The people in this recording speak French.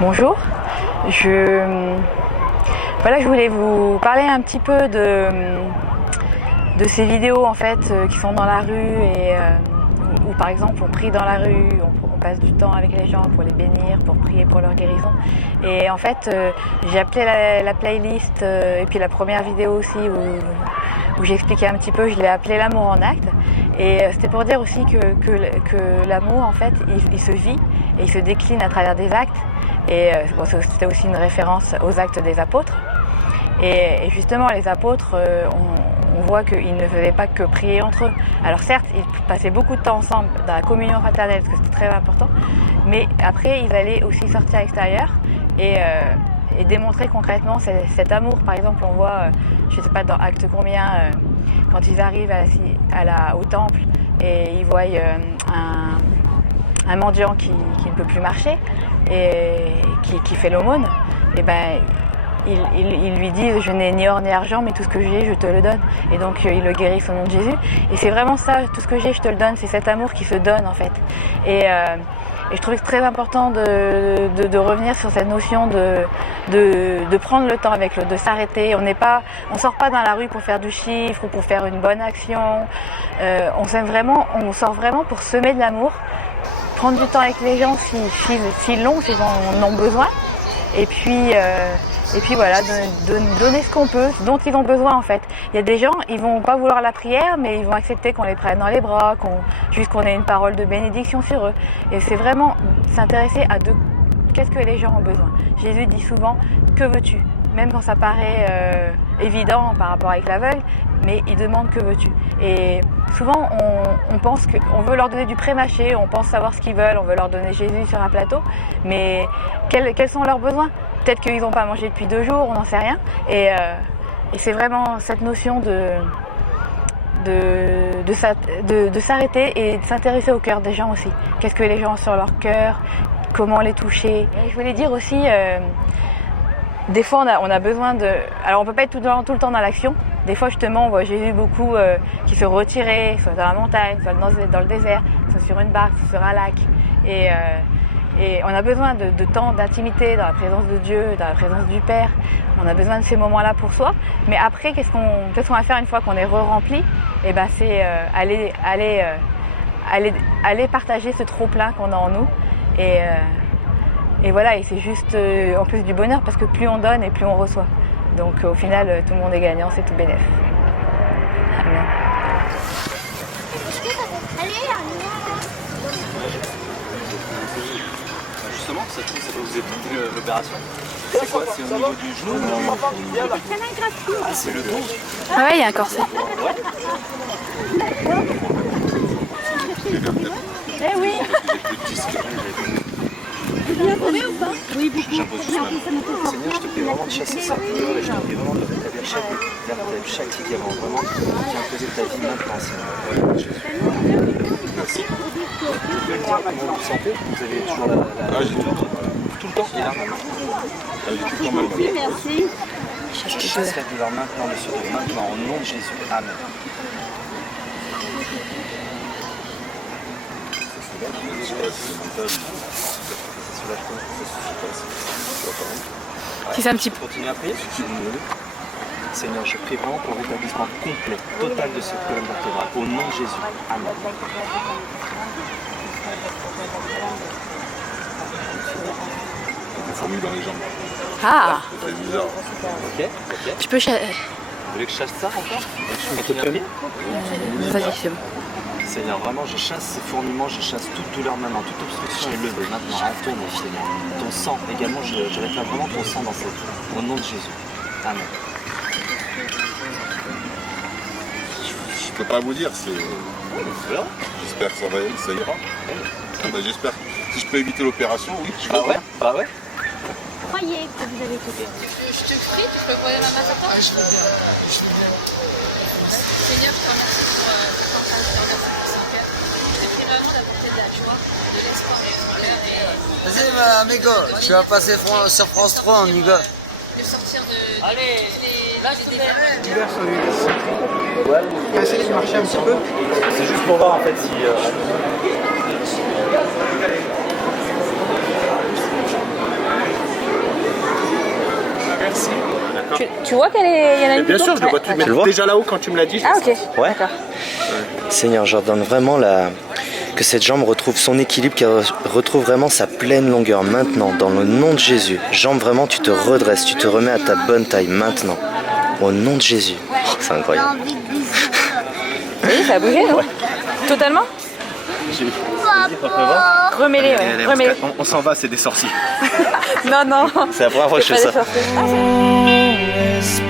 Bonjour, voilà, je voulais vous parler un petit peu de ces vidéos en fait qui sont dans la rue et où par exemple on prie dans la rue, on passe du temps avec les gens pour les bénir, pour prier pour leur guérison. Et en fait j'ai appelé la playlist et puis la première vidéo aussi où j'expliquais un petit peu, je l'ai appelé l'amour en acte. Et c'était pour dire aussi que l'amour en fait il se vit et il se décline à travers des actes. Et bon, c'était aussi une référence aux actes des apôtres. Et justement, les apôtres, on voit qu'ils ne faisaient pas que prier entre eux. Alors certes, ils passaient beaucoup de temps ensemble dans la communion fraternelle, parce que c'était très important, mais après, ils allaient aussi sortir à l'extérieur et démontrer concrètement cet amour. Par exemple, on voit, je ne sais pas dans Acte combien, quand ils arrivent au temple et ils voient un mendiant qui ne peut plus marcher et qui fait l'aumône, et ben ils lui disent je n'ai ni or ni argent mais tout ce que j'ai je te le donne, et donc ils le guérissent au nom de Jésus. Et c'est vraiment ça, tout ce que j'ai je te le donne, c'est cet amour qui se donne en fait. Et je trouve que c'est très important de revenir sur cette notion de prendre le temps avec l'autre, de s'arrêter. On sort pas dans la rue pour faire du chiffre ou pour faire une bonne action. On sort vraiment pour semer de l'amour, prendre du temps avec les gens s'ils en ont besoin, et puis voilà, donner ce qu'on peut, dont ils ont besoin en fait. Il y a des gens, ils vont pas vouloir la prière, mais ils vont accepter qu'on les prenne dans les bras, juste qu'on ait une parole de bénédiction sur eux. Et c'est vraiment s'intéresser à qu'est-ce que les gens ont besoin. Jésus dit souvent, que veux-tu? Même quand ça paraît évident par rapport avec l'aveugle, mais il demande que veux-tu. Et souvent on pense qu'on veut leur donner du pré-mâché, on pense savoir ce qu'ils veulent, on veut leur donner Jésus sur un plateau, mais quels sont leurs besoins? Peut-être qu'ils n'ont pas mangé depuis 2 jours, on n'en sait rien. Et c'est vraiment cette notion de s'arrêter et de s'intéresser au cœur des gens aussi. Qu'est-ce que les gens ont sur leur cœur? Comment les toucher? Et je voulais dire aussi, des fois on a besoin de... Alors on peut pas être tout le temps dans l'action. Des fois justement on voit Jésus beaucoup qui se retirait, soit dans la montagne, soit dans le désert, soit sur une barque, soit sur un lac. Et on a besoin de temps d'intimité dans la présence de Dieu, dans la présence du Père. On a besoin de ces moments-là pour soi. Mais après, qu'est-ce qu'on va faire une fois qu'on est re-rempli? Et ben c'est aller partager ce trop-plein qu'on a en nous. Et voilà, et c'est juste en plus du bonheur, parce que plus on donne et plus on reçoit. Donc au final, tout le monde est gagnant, c'est tout bénef. Amen. Justement, ça vous êtes l'opération. C'est quoi? C'est au niveau du genou? Ah, c'est le dos. Ah ouais, il y a un corset. Eh oui. Oui, j'impose juste ma... Seigneur, je te prie vraiment de chasser ça. Et je te prie vraiment de rétablir chaque vertèbre, chaque ligament, vraiment, qui a imposé ta vie maintenant, Seigneur. Merci. Comment vous sentez? Vous avez toujours la... Ah, j'ai tout le temps. Il est là maintenant. J'ai tout le temps mal. Oui, merci. Je chasse la douleur maintenant, monsieur, maintenant, au nom de Jésus. Amen. Si c'est un petit peu. Continue à prier. Seigneur, je prie vraiment pour l'établissement complet, total de cette colonne vertébrale. Au nom de Jésus. Amen. Des fourmis dans les jambes. Ah, Ça fait bizarre. Ok. tu peux... Vous voulez que je chasse ça encore? Je continue à prier. Vas-y, c'est bon. Seigneur, vraiment, je chasse ces fourmillements, je chasse toute douleur maintenant, toute obstruction est levée maintenant, à ton nom, Seigneur. Ton sang également, je réclame vraiment ton sang dans cette vie, au nom de Jésus. Amen. Je peux pas vous dire, c'est... J'espère que ça ira. Ah bah, j'espère. Si je peux éviter l'opération, oui. Je Ah ouais? Bah ouais. Croyez que vous avez écouté. Je te prie, tu peux poser ma main sur toi? je veux bien. Seigneur, je te remercie pour ton partage, je te remercie pour ce cœur. Je te prie vraiment d'apporter de la joie, de l'espoir et de l'honneur et Vas-y, amigo, tu vas passer sur France 3, on y va. de sortir de Allez, des débats. On va essayer de marcher un petit peu. C'est juste pour voir en fait si... merci. D'accord. Tu vois qu'il y en a une Bien plus sûr, je le vois tout de suite. Déjà là-haut, quand tu me l'as dit, je Ah l'ai ok. senti. Ouais. Seigneur, j'ordonne vraiment que cette jambe retrouve son équilibre, qu'elle retrouve vraiment sa pleine longueur maintenant, dans le nom de Jésus. Jambe, vraiment, tu te redresses, tu te remets à ta bonne taille maintenant. Au nom de Jésus. Oh, c'est incroyable. Oui, ça a bougé, non? Totalement? Remets-les, ouais. Remets-les. On s'en va, c'est des sorciers. Non, non. C'est la première fois que je fais ça. Pas des sorciers.